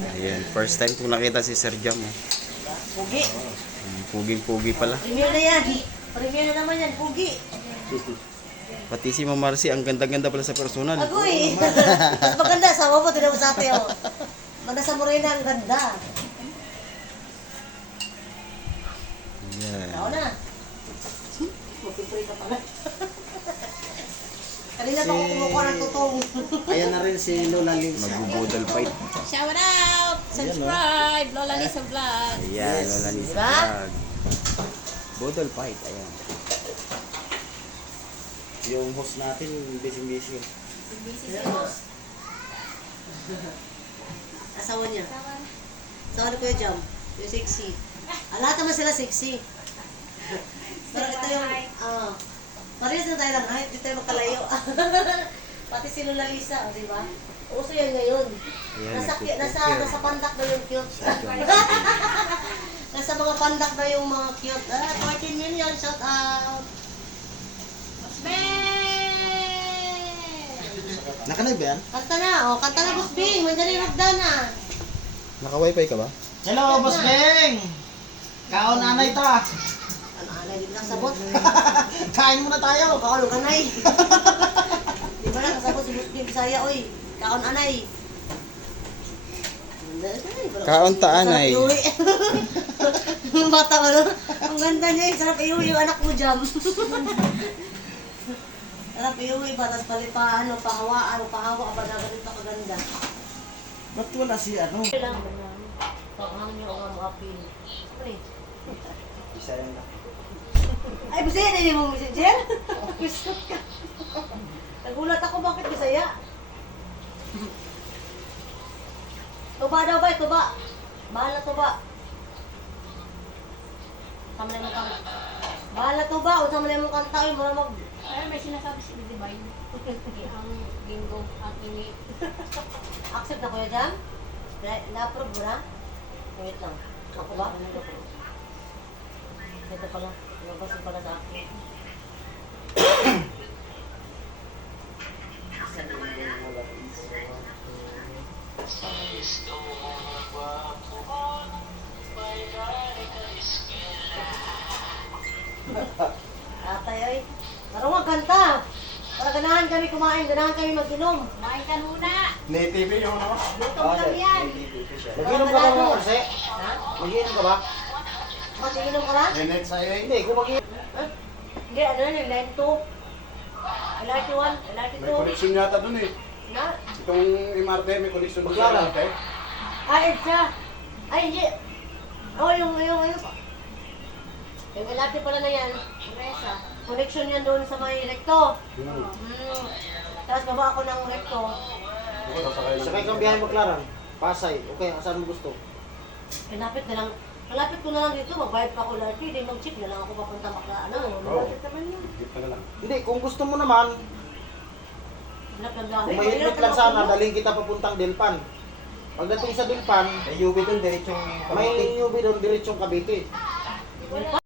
Ayan, first time kong nakita si Sir Jam. Oh. Pugi. Puging-pugi pala. Premier na yan. Premier na naman yan, pugi. Pati si Ma'am Marcy, ang ganda-ganda pala sa personal. Agoy. Mas maganda, asawa mo, tinan mo sa ate, oh. Maganda sa Morena, ang ganda. Ayan. Tao na. Magpipray ka pala. Kanina pa ako kumukuha ng tutong. Ayan na rin si Lola Lisa. Magbubudal fight. Shout out! Subscribe! Lola Lisa Vlog. Ayan, Lola Lisa Diba? Vlog. Budal fight, ayan. Yung host natin, busy-busy. Asawa niya. Asawa ni Kuya Jam. Yung sexy. Lahat naman sila sexy. Pero ito yung, parehas na tayo lang height, di tayo magkalayo. Pati si Lola Lisa, di ba? Uso yan ngayon. Ayan, Nasa pandak na yung cute. Nasa mga pandak na yung mga cute. 14 million, shout out. Nakanay ba yan? Kanta na, kanta na Boss Bing, may dali na. Naka-wifi ka ba? Hello, Boss Beng! Kaon nanay ta. Ano, di ba nakasabot? Kain muna tayo. Baka luganay. Di ba nakasabot si Boss Bing Bisaya, oy. Kaon anay. Kaon ta, anay. Sarap iuwi. Yung bata ka no? Ang ganda niya, sarap iuwi yung anak mo, Jam. Sarap iuwi ba, tapos palipa, pahawaan, pahawa ka ba na ganito kaganda. Ba't wala si ano? Kailangan ba na? Paghangin niyo ang mga apil. Pre. Isa yan na. Ay, Bisaya na hindi mo messenger? Biskot ka. Nagulat ako, bakit Bisaya? Tuba daw ba? Tuba. Bahal na tuba. Tama na yung kanta. Bahal na tuba. O tama na yung kanta. Uy, mura mag... Ay, may sinasabi si Divine. Ang bingo, ang ini. Accept na kuya dyan? Na-approve mo na? Wait lang. Ako ba? Ito pala. Nabasin pala sa akin. Atay ay. Marunong kanta. Para ganahan kami kumain, ganahan kami mag-inom. Kumain ka muna. Native yung ano? Luto mo lang yan. Mag-inom ka ba mo, Marse? Ha? Mag-inom ka ba? Ba't inom ka na? Minute sa'yo eh. Hindi, kung mag-inom. Hindi, ano yun, line 2. Line 1, line May connection yata dun eh. Na? Itong MRT, may connection dun sa Magkano? MRT. Edsa. Ay, hindi. Yung LRT pala na yan. Presa. Connection yan doon sa may recto. Hmm. Tapos baba ako ng recto. Ako, sasakay lang. Sakay kang biyahe Baclaran. Pasay. Okay, saan mo gusto? Malapit ko na lang dito, magbayad pa ako LRT, hindi mag-chip na lang ako papunta Baclaran. Malapit naman yun. Jeep ka na lang. Hindi, kung gusto mo naman, Hanap ng biyahe. kung may helmet lang sana, daling kita papuntang Delpan. Pagdating sa Delpan, May UV doon, diretsong may UV doon, diretsong Cavite. Delpan?